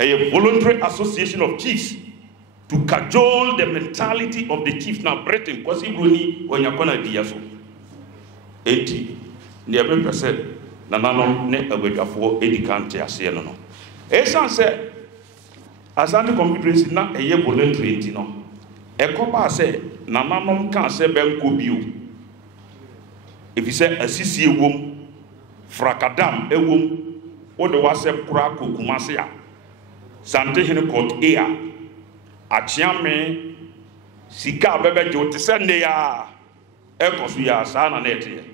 A voluntary association of chiefs to cajole the mentality of the chiefs. Now, Britain, Kwasi Bruni, when you're going to be so 80, near 100%, Nanano, ne Abedafo, Edicante, Asiano. Esan said, Asante Confederacy, not a year voluntary, no. A copa said, Nanano can't say Ben Kubio. If you say a CC womb, Frakadam, a womb, or the was a Praku Kumasia, Sante Court Ea, Achiame, Sika Bebe Jotisendea, Ecosia, Sana Neti.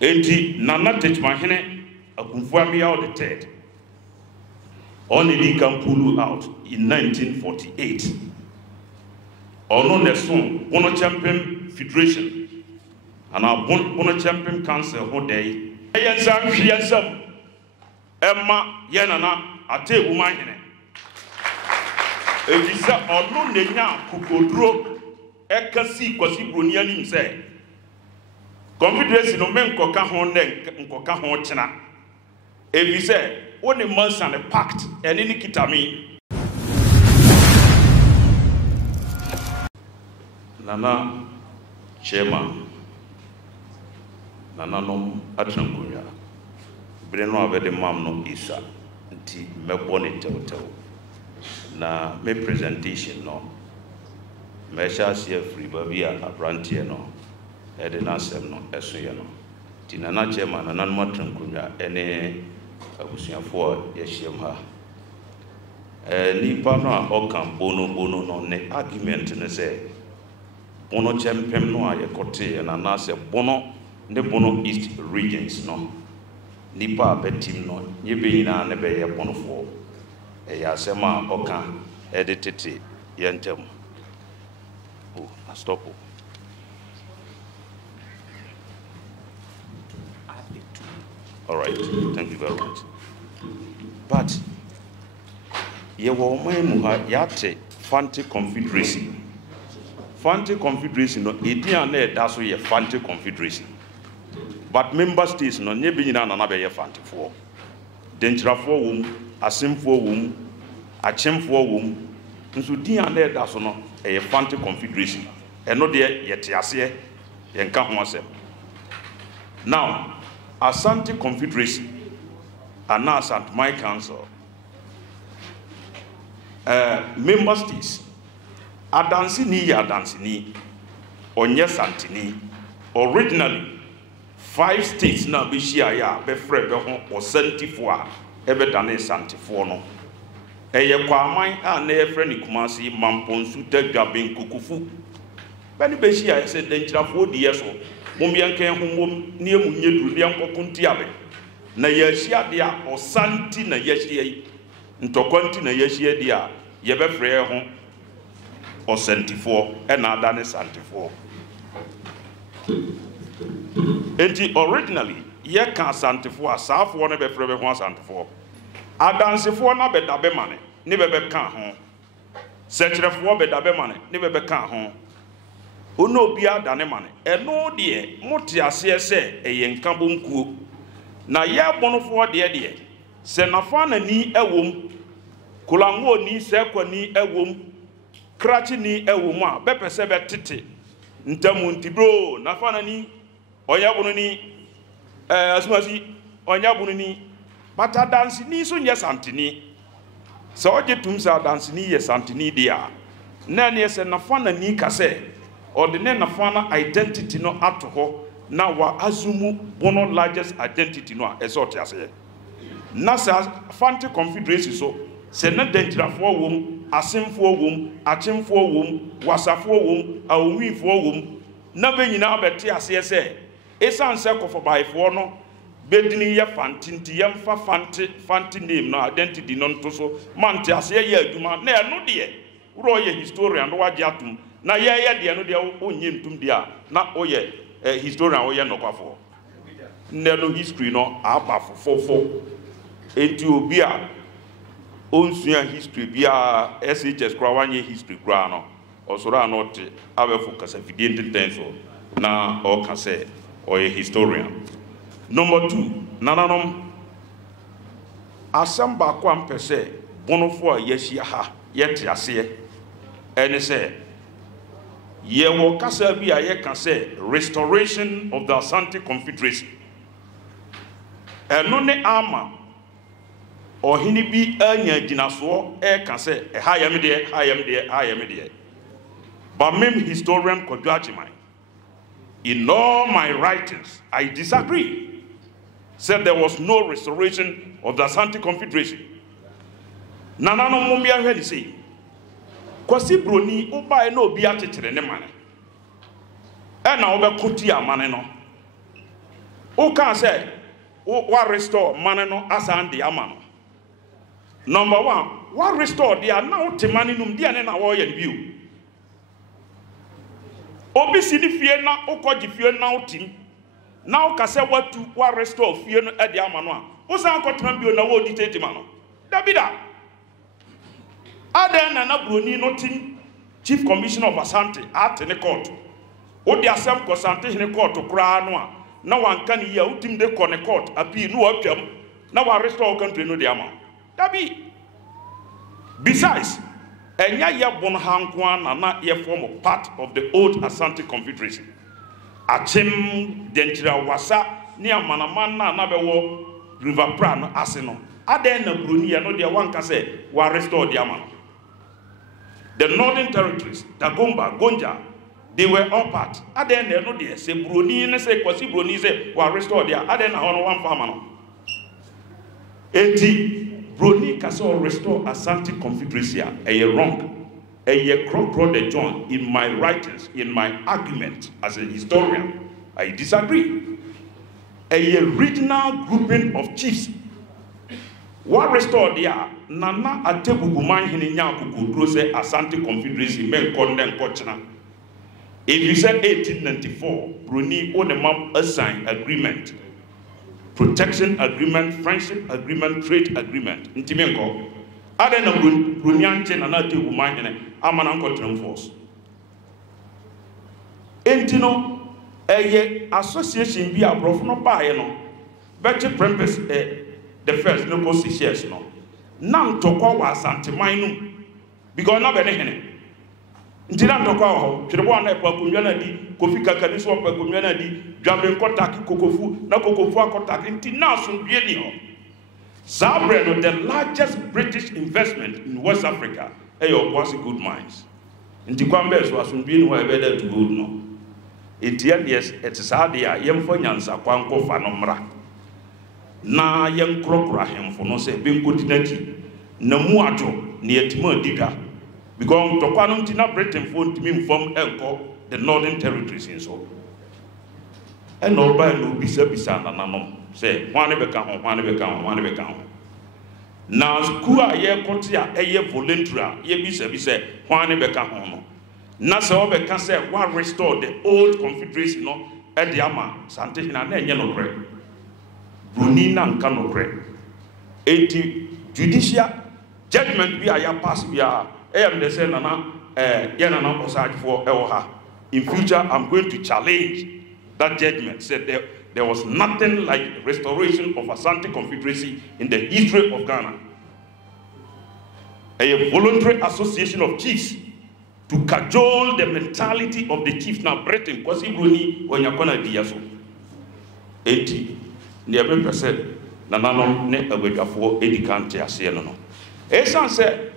Enti Nana teach my hene, a Kumfamia of the third. Only the Kampulu out in 1948. Ono Neson, Bono Champion Federation. And our Bono Champion Council whole day. Yansam, Emma, Yanana, Ate woman. If you say, or no, Nenya, Kukodro, Ekasi, Kwasi Brunian say, Confederacy no men Kokahon, Kokahon China. If you say, only months and a pact, and any kitami. Nana, Chairman. Nana no atrangunya breno avede mam no isa nti mebone tewtew na me presentation no me sha se free babia abrantie no e de na asem no esoye no ti Nana Chairman Nana no atrangunya ene abusuafo ye hiem ha nipa no a okam bono no ne argument ne say bono champion no aye kote na na se bono the Bono East regions no nipa betim no yebe ina ne be ye bono fo e ya sema oka editete yentem. Oh, I stop. All right, thank you very much. But ye wo mu ha yate Fante Confederacy. Fante Confederacy no edian na da so ye Fante Confederacy. But member states no nye binyina na be ye Fante fo. Denchirafo wom, asemfo wom, achemfo wom. Nso dian na da so no ye Fante Confederacy. Eno de ye te ase ye nka ho asem. Now, Asante Confederacy and now St. My Council member states Adansini Adansini Onye Santini originally 5 states now be share ya be frɛ be ho or 74 ebe dane santifo no eye kwaman a na efrɛ ni Kumasi Mamponsu Tadwaben Kukufu bani be share se denchirafo di yeso mumyanken humom ni emunye duru ni ankokunti abe na yashia dia osanti na yashia yi ntokwanti na yashia dia ye be frɛ ho or 74 and adane santifo. Enti originally ye kan santifo asafo no be frɛ be ho santifo adansefo na be dabe mane ne be kan ho sekyerefo be dabe mane ne be kan ho ono bia dane mane eno de mote ase se eyenka bonkuo na ye bonofo de se nafa na ni ewom kulanwo ni se kwani ewom krachi ni ewom a be pese be tete ntamu ntibro nafa na ni onya bunu ni asumasi onya bunu ni bata dance ni so nye santini so oje tumsa dance ni ye santini dia na ne se nafa na ni kase ordinary nafa na identity no atoho na wa azumu bono largest identity no esort ase na sa Fante Confederacy so se na denjirafo wom asemfo wom achemfo wom wasafo wom awinfo wom na be nyina abete ase se esan se kofo baifo no bedini ye Fante nti ye mfa Fante name no identity no nto so mante ase ye aduma na eno de wuro ye historian no wage atum na ye de no de onye ntum de a na oye historian oye nokwafo nelo history no aba fofofo enti obi a onsuya history bia SHS kra wanye history kra no osoro anote abefo kasa fidie ntenso na o kase oye historian. Number 2 nananom asamba kwa mpese bonofo yeshia ha yet ase ene say ye wo kasa bi a ye ka say restoration of the Asante Confederation eno ne ama ohini bi anya ginaso e ka say ha yam de but mem historian Kodwachimai in all my writings I disagree. Said there was no restoration of the Asante Confederation. Nana no mumbia hweli say kwasi broni oba na obi atetere ne mane e na obekoti amane no o kan say wa restore mane no asande amano. Number 1, wa restore dia na o te mane num dia ne na wo ye biu obi si ni fie na okoji fie na otim na o ka say watu wa restore fie no e dia amano a o san akotena bio na wo di tetima no dabida Aden na broni no tin Chief Commissioner of Asante at ne court. O di asem ko Asante ne court kura no a na wanka ne ya utim de ko ne court appeal no atwam na wa restore country no de ama. Dabi. Besides, enya ya bon hankwa na ye form part of the old Asante Confederation. Achim denjira wasa ni amanaman na bewo River Pra ase no. Aden na broni ya no de wanka say wa restore de ama. The Northern Territories, Tagomba, Gonja, they were all part. Aden they no there. Say broni ne say kwasi broni say wa restore there. Aden na ono one farmer no. Eti broni kaso restore Asante Confederation. Eye wrong. Eye crop the John in my writings, in my argument as a historian. I disagree. Eye regional grouping of chiefs. What restored there? Nana atebuguman hininya kukudro say Asante Confederation men konden kochna. If you said 1894, Bruni on the map assigned agreement, protection agreement, friendship agreement, trade agreement. Ntimenko. Other than Brunian chen and atebuguman hine amanan kochna force. Entino eye association be a profano by no. Better purpose the first no shares no. Nam tokwa wa Asante mainum because na bene hene ntira tokwa ho twebo na epa kunwa na di kofi kakani so pa kunwa na di dwabe nkotaki kokofu na kokofu akotaki ntina so bie ni ho Zabre no the largest British investment in West Africa eyo was good mines nti kwambe so asumbi ni wa ebeda to gold no etia yes etisade a yemfo nyansa kwanko fa no mra na yen krokra hemfo no se be nkodinati na mu ajo ne yatima dida because to kwano ntina Britain fo ntimi mfom enko the Northern Territories in so e no ba no bisa na nanom se hwane beka ho na school a ye kote a eye volunteer ye bisa hwane beka ho no na se obeka se wa restore the old Confederation no e de ama Asante hina na enye no pre Bruni na nka no pre enti judicial judgment bi aya pass bi a am the say nana ye nana osage for ewoha in future I'm going to challenge that judgment said there was nothing like restoration of Asante Confederacy in the history of Ghana. A voluntary association of chiefs to cajole the mentality of the chiefs now Britain kwasi Bruni onyakona diaso 80 near percent nanano ne abedafo edikante ase no no esan se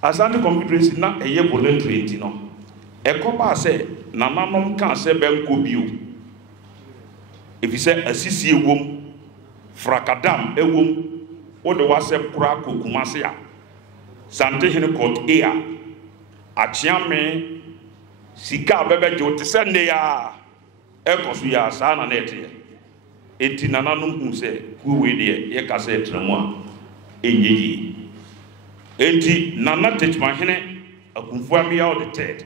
Asante Confederacy na eye voluntary enti no ekoba se nananom kan se benko bio if you say asisi ewom frakadam ewom wo de wase kura kokumase a Sante hene court ea achiame sika bebe jo te se ne ya ekosu ya sa na nete enti nananom hu se kuwe de ye ka se tremu a enyeyi enti nana techman hene akunfu amia the third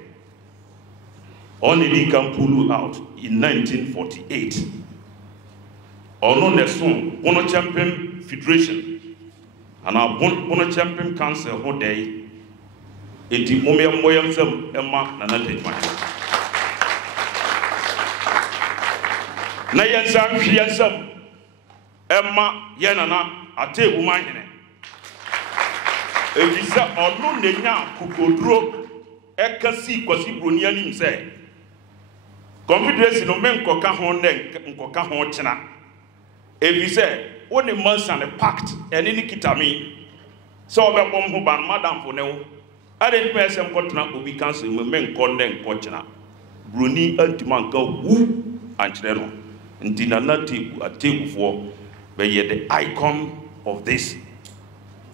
only Kampulu out in 1948 ono neson Bono Champion Federation and our Bono Champion Council ho day enti moyam sam emma nana techman na yansam hwiansam emma yenana atebu manhene Evisa ono nenya kukodro ekasi kwasi broni anim se confederacy no men nkoka ho nkoka ho kyena evisa woni mansan pact ene ni kitami so obebom ho ban madam fo ne wo ade person kotena obi cancel men nkonde nkokyena broni antimanka wu ankyere no ntina na tebu ategufo be ye the icon of this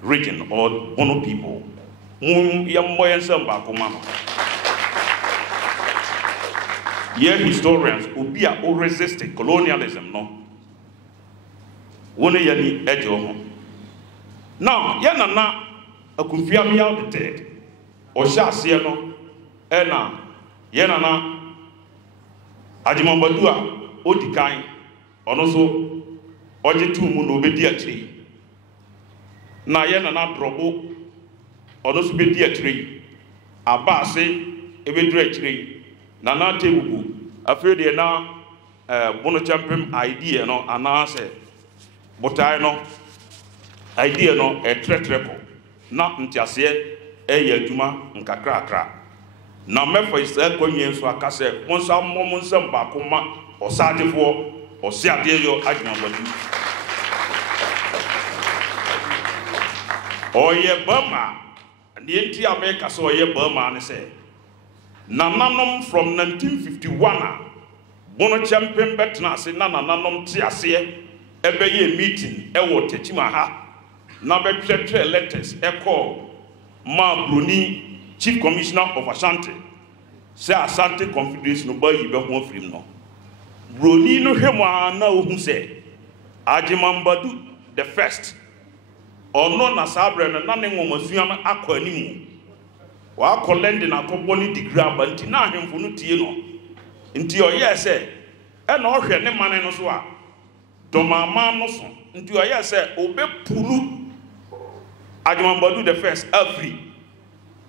region or Bono people. Ye historians ubia o resisted colonialism no. Wone yani ejo ho. Now yana na akumfia mi out the dead. O sha ase no na yana na Ajimambadu a odikan ono so oje tu mu no obedi akiri. Na ye na drobo ono so be di akire abase ebedru akire na na tebugu afi de na Bono Champem idea no anase botai no idea no tretreko na ntiase adwuma nkakrakra na mefo isa kwanyen so akase monsa monsa mbakoma osadefo osiade yo Ajimambadu Oye Burma, and the entire America saw Oye Burma and say, Nananom from 1951, Bono Champem Betna say Nananom Tiasie, ebe ye meeting, ewo Techimaha, Nabe letters, echo, Ma Bruni, Chief Commissioner of Ashanti, say Ashanti Confederation no boy you be one film no. Bruni no hema na who say, Ajimambadu the first. Ono na sabre na nane ngomosuama akwa animu wa kolende na akoboni degree abanti na ahemfo no tie no nti oye se e na ohwe ne mane no so a domama no so nti oye se obepulu Ajimambadu the first every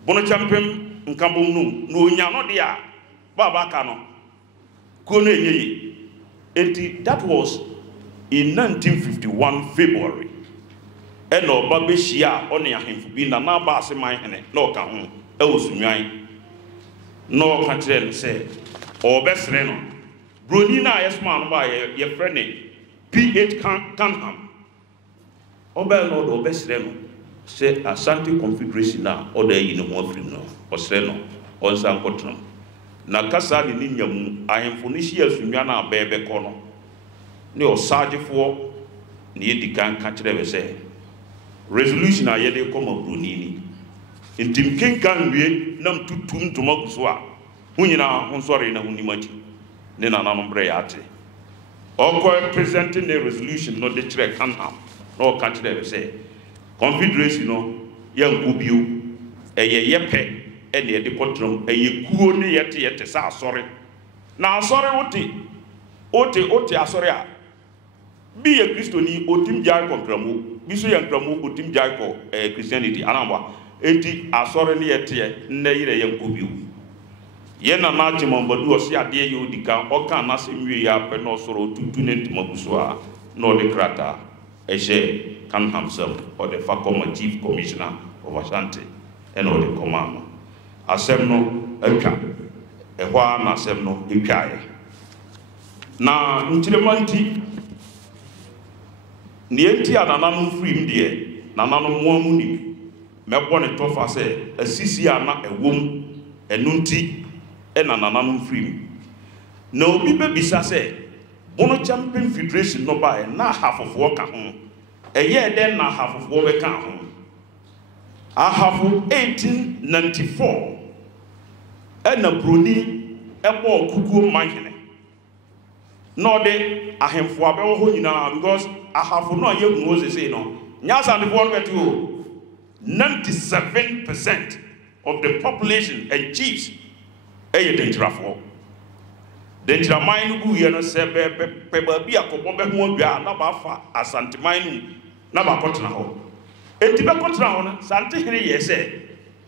Bono Champem nkambom no onya no de a baba ka no ko no enyeyi enti that was in 1951 February. Eno babe shia one ahemfo bi na na ba ase man hene na oka ho e osunwan na oka kire se obesre no broni na yesma no ba ye frene PH Canham obel no do obesre no se Ashanti Confederation na oda yi no ho afrim no osre no onsa nkotno na kasa ni nyamu ahemfo ni shia osunwan na bebe ko no ne osagefo ne edikan ka kire be se resolution a yede koma broni ni intim kenkan wie nam tutum tomaguso a hunyina honsore na hunimati ne na nanom bre yate oko presenting the resolution no de kire Canham no ka kire say confederation no yankubio eye yepe ene de kotrom eye kuo ne yete sa asore na asore ote asore a bi ye kristoni otim jai kontramo biso ya nkramo otim jai ko Christianity anamba enti asore ne yete nne yire yankobiu ye na na Ajimambadu osi ade ye odika oka na semwie ya pe no soro tutu ne ntimabuso a no de krata eje Canham himself or the former Chief Commissioner of Ashanti and all the command asem no atwa ehwa na asem no etwae na ntiremanti nienti anananu frim de nananu moamu ni mebo ne tofa se asisi ana ewom enunti enanananu frim na obi bebisa se Bono Champem Federation no ba na half of work ho eye den na half of work ka ho a half 1894 ena broni ebo kukuo manhene no de ahemfo abewo ho nyina because ahafu no ye hu say no nyasa the board bet 97% of the population and chiefs eye dentrafo dentra mine gu ye no se be ba bi akobo be ho adwa na ba fa asante mine na ba kotena ho enti be kotena ho no sante hene ye se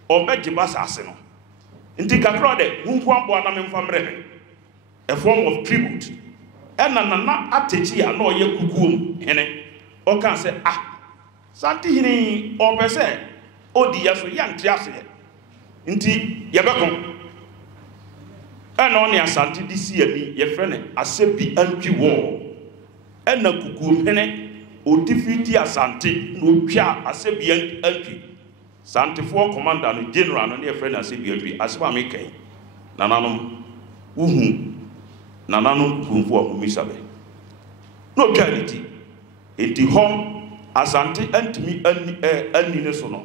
obeje ba sase no enti kakro de hunku abo na memfa mre a form of tribute ena na atechi ya no ye kukuom hene o kan say ah santi hini o be say odi ya so ya nte ase nti ye bekon ena oni asante disi ami ye frene asebi antwi wo ena kuku mpene odifiti asante no twa asebi antwi sante for commander no general no ye frene asebi antwi aseba me kan nananom uhu nananom kunfu ahumisabe no twaniti enti ho asante antimi anni ne so no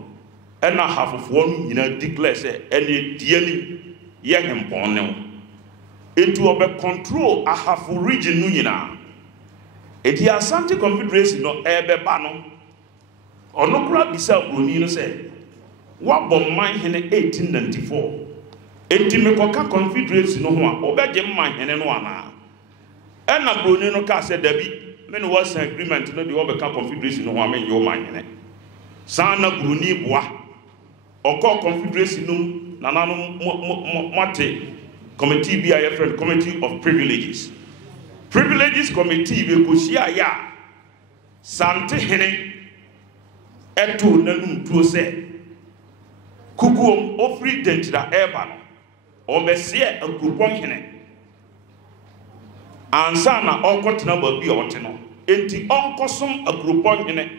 ena hafofo no nyina declare say ene diani ye hempon ne etu obe control ahafo region no nyina eti Asante Confederation no ebe ba no ono kura bisa broni no say wa bomman hene 1894 eti mekoka Confederation no ho a obeje man hene no ana ena broni no ka say dabi men was an agreement no de obeka Confederation no ho amen yo man hene sana broni boa oko Confederation no nanano mate committee be a friend committee of privileges committee we go shia ya sante hene eto nanum tuo se kukuom ofri dentira eba no obesie akupon hene ansa na okotena ba bi ote no enti onkosom akupon hene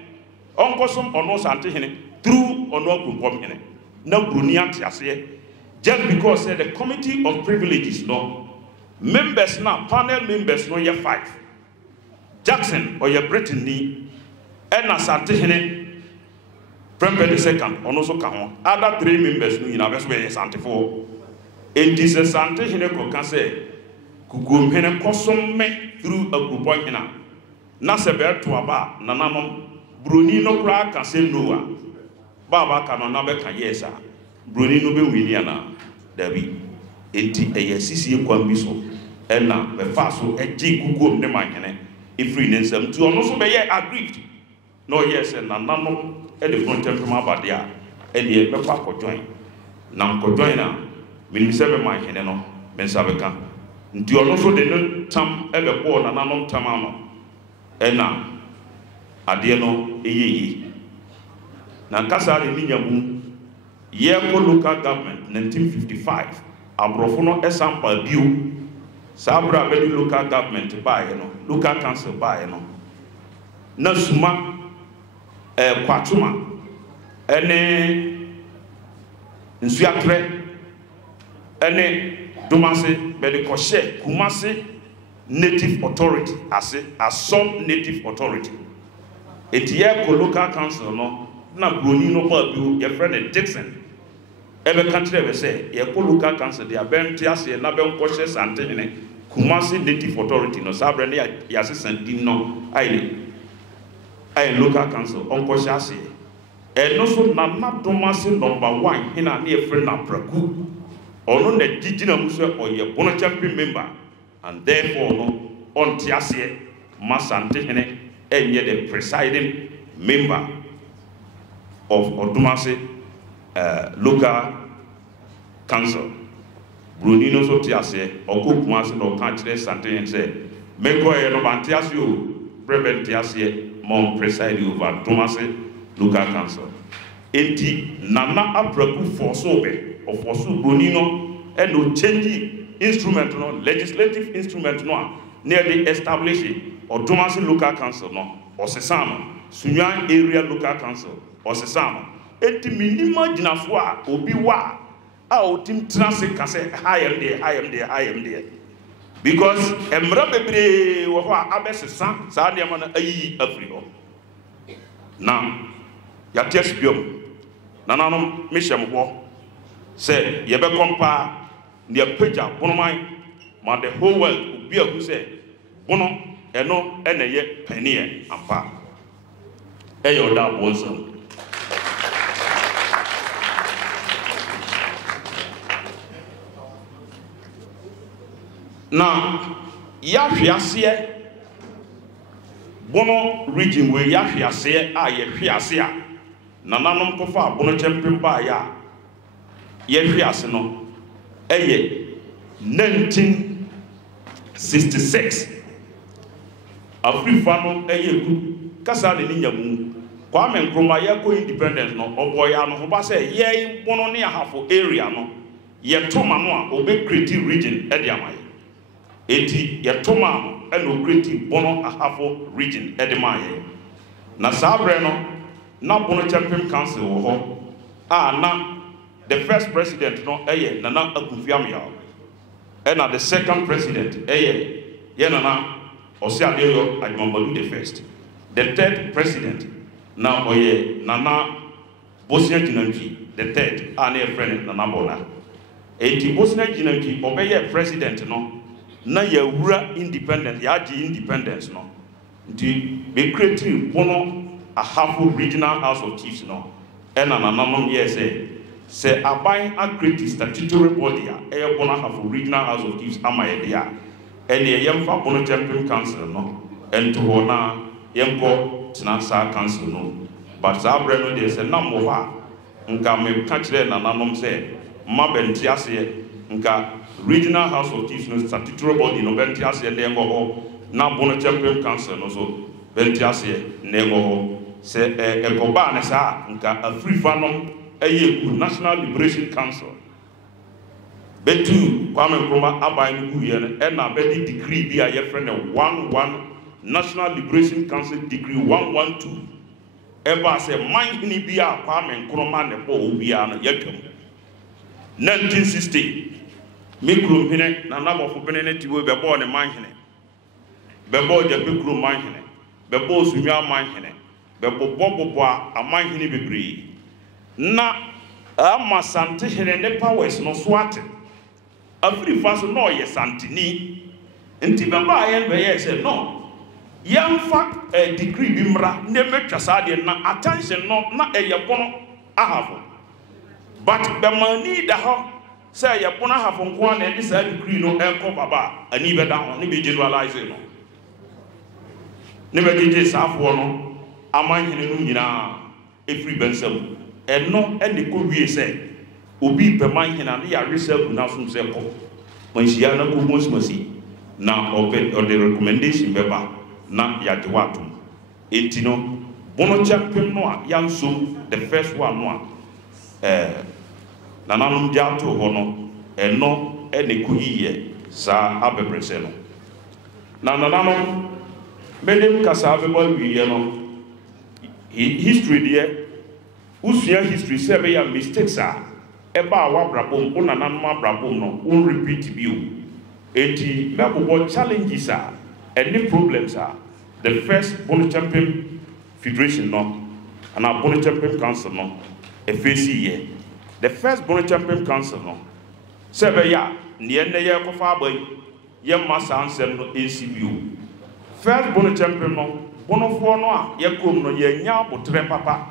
onkosom ono sante hene through ono akupon hene na bruni atiase just because the committee of privileges no members now panel members no ye 5 Jackson or your Britain ni ena sante hene Prempeh the second ono so ka ho other 3 members no nyina beso be sante for and this sante hene ko ka say kugum hene kosom me through a group of hena na se be to aba nananom broni no kra ka say noa baba ka no na be ka yes broni no be wini ana dabi enti eyesisi kwambi so ena be fa so eji kugum ne mahene ifri nensam tu ono so be ye aggrieved no yes na nanom e de front temple abadia e de be fa ko join na ko join na minise be mahene no mensa be ka nti ono so de no tam e be ko na nanom tam ano ena ade no eyeyi na kasa de ni nyamu ye ko local government 1955 abrofo no example bio sabra be local government bae no local council bae no na suma kwatuma ene nsuatre ene domase be de koshe kumase native authority as some native authority etiye ko local council no na broni no pa bio ye friend Dixon ebe country be say ye ko local council dia benti ase na be nkoshe sante hene kumase native authority no sabre ne ya assistant dim no ai local council nkoshe ase e no so na domase number 1 hena na ye friend na praku ono na gigina muso oye bono champion member and therefore no on tiase masante hene enye the presiding member of Odumase local council broni no so tiase okopumase no kan kire sante hene say meko e no bantiase o prevent tiase mon preside over Odumase local council enti nana apraku forso be of forso broni no e no change instrument no legislative instrument no near the establish Odumase local council no osesano Sunyani area local council osesano enti minima ginafo a obi wa a otim transe kase I am there because emra bebre wo ho abesesa sa de ma na ayi afri ho na ya tes biom nananom mishem ho say ye be kompa ne pagya bonoman ma the whole world obi a who say bono eno eneye panie ampa eyo da bonso na ya hwiase bono region we ya hwiase a ye hwiase a nananom kofa bono champion ba ya ye hwiase no eye 1966 Afrifa no eye ku kasa de ni nyamu Kwame Nkrumah yɛkɔ independence no ɔbɔya no ho ba sɛ yɛn bono ne ahafo area no yɛtoma no a obe create region ɛde amaye eti yɛtoma no ɛna create bono ahafo region ɛde maye na sabre no na bono champion council wɔ hɔ a na the first president no ɛyɛ Nana Akufo-Addo ɛna the second president ɛyɛ yɛ Nana Osiadeyo Ajimamadu the first. The third president now oye Nana Bosnia Jinanki the third and a friend Nana Bona. Eti Bosnia Jinanki obeye president no na yawura independent yaji independence no. Nti be creative bono a half regional house of chiefs no. Ena Nana say abai a create statutory body a bono half regional house of chiefs amaye dia. Ene yemfa bono champion council no. And to honor Yemko Tinasa Council no. But Sabreno de say Namoha Nka me catch there Nanom say Mabentiase Nka Regional House of Chiefs no statutory body no Bentiase Nengo na Bono Champion Council no so Bentiase Nengo say Ekoba Nesa Nka a free fanom a National Liberation Council. Betu Kwame Nkrumah abai Guyen and a very decree be a friend of 1-1 National Liberation Council Decree 112. Ever say, mine be a Kwame Nkrumah ne po ubiana yetum. 1960. Mikro hine na nabo fupene tiwe bebo ne manhine. Bebo je mikro manhine. Bebo sunya manhine. Bebo bobo a manhine bebre. Na ama sante hine ne powers no swate. Afri faso no ye santini. Nti beba ayen be say no. Young fact a degree bimra never trasadi na attention no na a yapono ahavo. But the money the ho say yapona have on one and this degree no echo baba and even down ni be generalizing no. Never did this half one among him every bensel and no and the could be say obi per mind and the resell now from Zepo when she had no most mercy now open or the recommendation beba. Na yadiwatu etino bono champion no ya nso the first one no na nanum diato hono eno ene kuyiye sa abebrese no na nanum medem kasa abebol wiye no history there usua history say be ya mistakes a eba wa brabom una nanum abrabom no won repeat bi o eti mebo challenges a any problems are the first Bono Champion Federation no and our Bono Champion Council no a face year. The first Bono Champion Council no sebe ya nienne ye ko fa boy ye massa ansem no ACBU. First Bono Champion no bono fo no a ye kom no ye nya abotre papa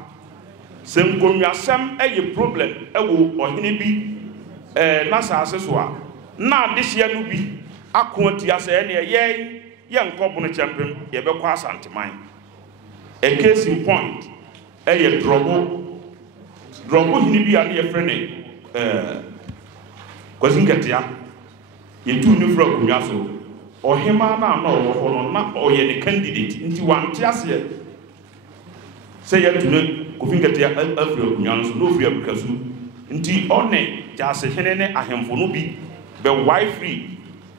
sem komyasem eye problem ewo ohene bi na sa aseso a na de hia no bi akon tia se ne ye Young Bono Champion, ye be kwa santiman. A case in point, a drobo hinibi and your friend, Kwazinkatia, ye two new frog Kunyaso, or Himana, or not, or ye candidate into one tiasia. Say ye to me, Kufinkatia, Elfio Kunyaso, no fear because indeed, only just a henene, a hemfonubi, the wife free.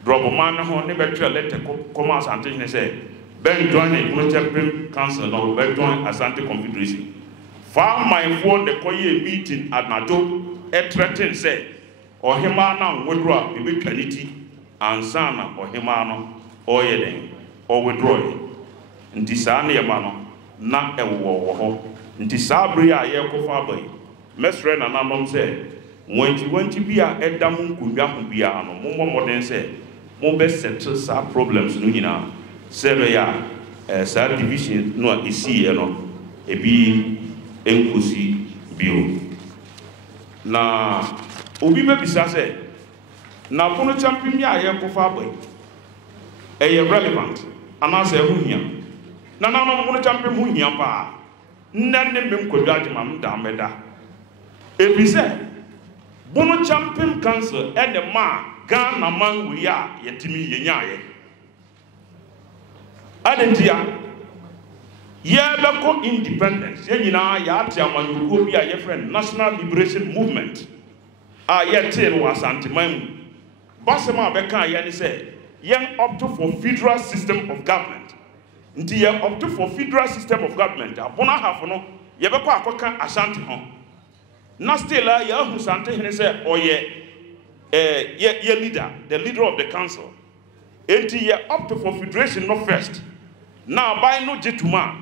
Drop man who never tell letter commerce and say, Ben join a Bono Champion Council or Ben join Asante Confederation. Found my phone the Koye meeting at Nato, a threaten say, or Himana withdraw the quality and Sana or Himano or Yeden or withdrawing. In Tisani Yamano, not a war. In Tisabria Yako Fabre, Mesren and Amon said, when you want to be a Edamun Kunyakubiano, more modern said. Mo best settle some problems no nyina sebe ya sa division no isi no ebi enkusi bio na obi be bisa se na Bono Champion ya ye ko fa boy e relevant ana se hu hia na no Bono Champion hu hia pa nne mbem kodwa agema mda meda ebi se Bono Champion Council e de ma Ghana man we are yetimi yenyaye adentia Yebeko independence. Yenina yati amanyuko bi a yefren National Liberation Movement. A yetel was anti-man. Basema beka yani say, yen opto for federal system of government. Nti ye opto for federal system of government. Abona hafono yebeko akoka Ashanti hon. Na still ya hu sante hene say oye ye leader, the leader of the council. Nti ye opto for federation no first. Now by no jetuma.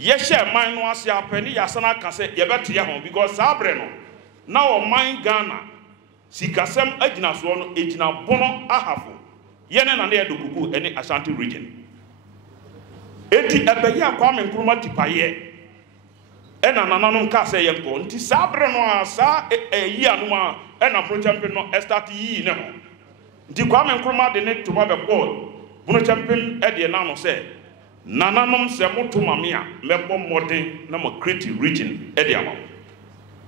Yes, mine was ya penny yasana can say yebet yahon because Sabreno. Now mine Ghana. Sikasem Ejina Swan Ejina Bono Ahafo. Yenen and Edukuku any Ashanti region. Eti Ebeya Kwame Nkrumah Tipaye. Ena Nananum Kase Yanko. Nti Sabreno sa Yanuma and approach champion no estati yi nemo. Nti Kwame Nkrumah de net to have a ball. Bono champion Eddie Nano said. Nananom se moto mamia mebo modern na mo create region e dia ma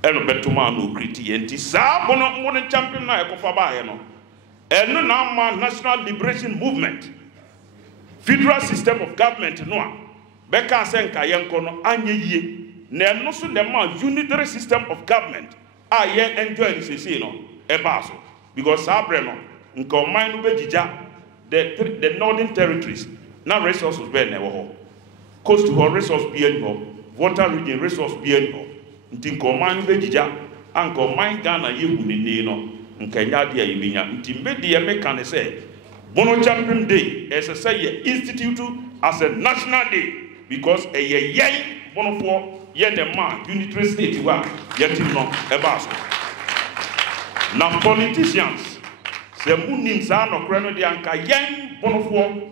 eno betuma no create enti sa bono mo champion na ekofa ba ye no eno na ma National Liberation Movement federal system of government no a beka senka yenko no anye yie na eno so dem ma unitary system of government a ye enjoy ni sese no e ba so because sabre no nko man no begija the northern territories. Now resources be never coast to resource be any water region resource be any nti command be jija and command Ghana yehu ni no nkanya dia yibinya nti mbedi e make can say Bono Champion Day as a say institute as a national day because a yen bono for yen the man unitary state wa yetim no ebaso na politicians se munim sa no kreno de anka yen bono for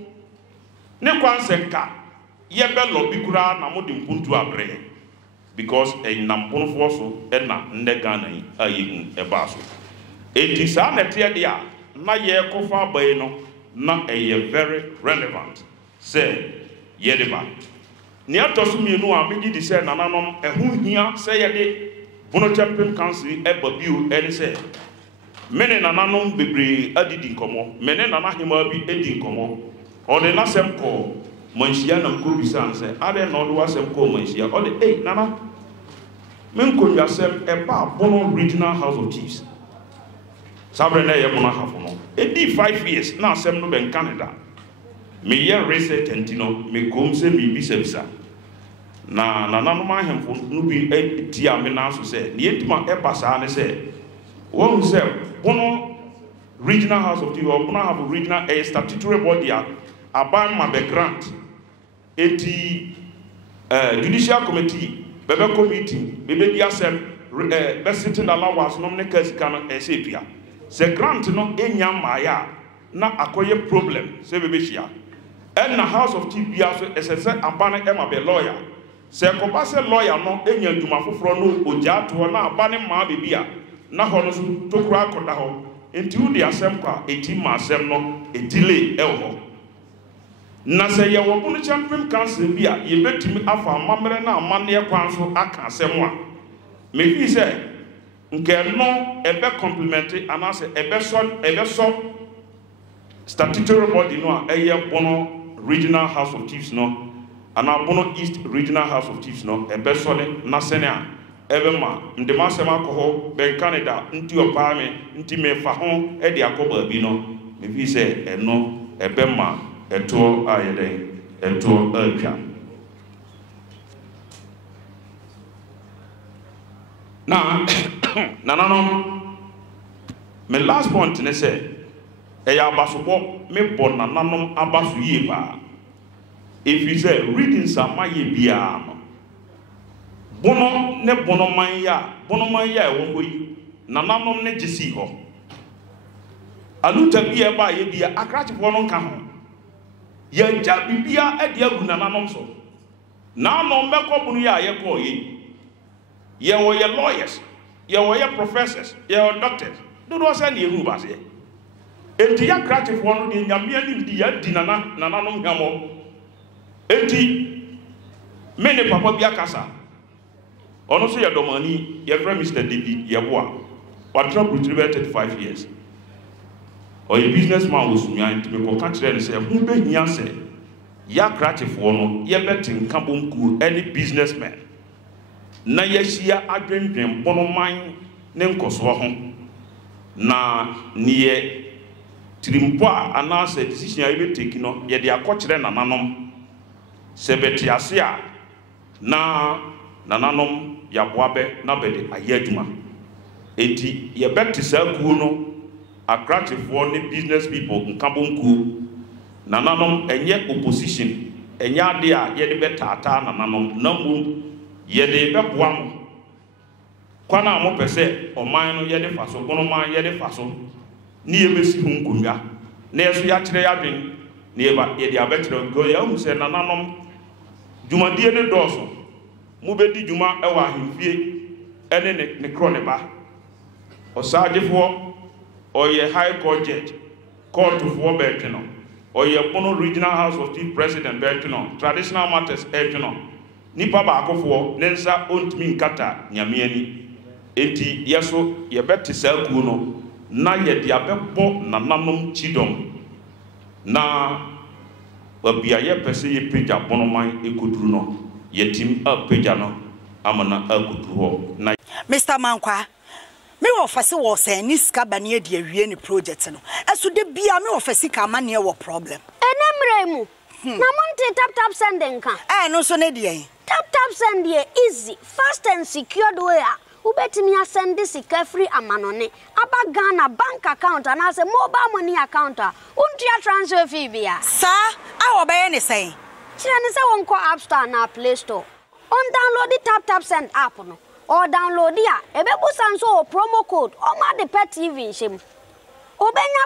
ne kwansenka yebe lobby kura na mo de mpuntu abre because e namponfo so e na nde Ghana yi ayi eba so enti sa na tie dia na ye kofa bai no na e very relevant say ye de ba ne atoso mienu a megi di say nananom ehu hia say ye de Bono Champion Council e babiu e say mene nananom bebre adidi nkomo mene nanahema bi edi nkomo or the Nasem call Manshia and Kubisan say, I don't know what some call Manshia or the 8 Nana Minko yourself a Bono Regional House of Chiefs. Sabrina Yamona Hafono. It did 5 years now, Sem no ben Canada. Me ye race tentino, me come se me bisepsa. Na Nanama him for Nubi a tia menaso say, Nietima Epasane say, one say, Bono Regional House of Chiefs or Bono have a regional a statutory body. Aban my background, 80 judicial committee, bebe committee, bebe diasem, best sitting allowance, no nekers can esapia. Se grant no enya maya, na akoye problem, se bebe shia. And the House of Chiefs biaso SSS abane ema be lawyer. Se kobase lawyer no enya jumafo fro no oja to na abane ma bebia, na hono so tokura koda ho. Enti u di asem kwa 18 ma asem no e delay elho. Na se ye wo Bono Champion Council bia ye betimi afa amamre na amane kwan so aka asem a me fi se nke no ebe complement anase ebe so statutory body no a eye Bono Regional House of Chiefs no ana Bono East Regional House of Chiefs no ebe so ne na sene a ebe ma ndema asem akoho ben Canada nti opa me nti me fa ho e de akoba bi no me fi se eno ebe ma eto ayede eto alka na nananom me last point ne say e ya basobo me bon nananom abaso yie ba if you say reading samaye bia no bono ne bono man ya e wongo yi nananom ne gisi ho aluta bia ba ye bia akrachi bono nka ho ye jabibia e dia guna nanom so na no meko bunu ya ye ko ye wo ye lawyers ye wo ye professors ye wo doctors do do say na ehu ba se enti ya creative one de nyamia nim di ya di nananom hamo enti mene papa bia kasa ono so ye domani ye friend Mr. David ye boa watra brutribe 35 years or a businessman was me and to me catch them say who be here say ya kratifo no ye betin kabonku any businessman na yehia adwendwen bonoman ne nkoso ho na niye tirimpo anase decision ya be take no ye de akokire nananom sebeti ase a na nananom ya boabe na bede ayaduma enti ye beti sakuo no akratifo ne business people nkabonku nananom enye opposition enye ade a ye de betata nananom nambu ye de beboam kwana mo pese oman no ye de faso bonoman ye de faso ni ye besi hu nkonwa na yeso ya kire ya dwen ni ye ba ye de abetire go ya hu se nananom jumadie ne doso mu bedi juma ewa ahimfie ene ne krone ba osagefo oye high court judge court for betino oye pono regional house of chief president betino traditional matters etino nipa ba akofo nensa ontimi nkata nyamiani enti yeso ye beti sakuo no na ye dia bebo nananom chidom na babia ye pese ye peja bonoman ekoduru no yetim a peja no amana akuduru ho na Mr. Mankwa me ofase wo se ni sika bane e de awie ni project no eso de bia me ofase ka ma ne wo problem enemre mu na monte tap send nka no so ne de tap send ye easy fast and secured way ubetimi asend sika free amanone aba Ghana bank account and as a mobile money account untia transfer fee bia sa a obaye ne say kire ne se wonko app store na play store on download the tap send app no or download ya ebebu sanso promo code o ma de pet TV shim obenya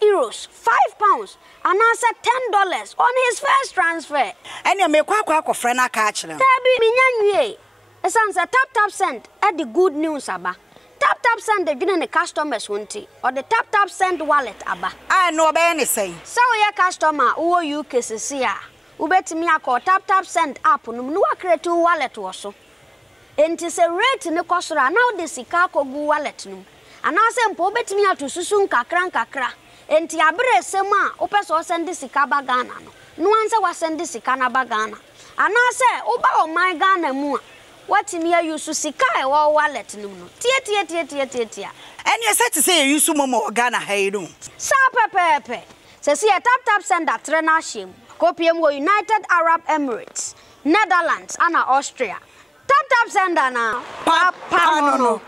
€5 £5 and answer $10 on his first transfer ene me kwa akofre na ka akire tabi minyanwie esan se tap send at the good news aba tap send the gine ne customers wonti or the tap send wallet aba no obaye ne say so we customer wo UK sisi a ubetimi akọ tap send app no no create wallet wo so enti se rate ne kosora now the sika kogu wallet no anase mpo betimi atosusu nkakra enti abere sema opeso send sika ba Ghana no anse wa send sika na ba Ghana anase oba o my Ghana mu a watimi ayusu sika e wo wallet no tie eni se te say yusu momo Ghana hayiru sa pepepe se si tap send atre na him kopiem wo United Arab Emirates Netherlands and Austria tap send na papa no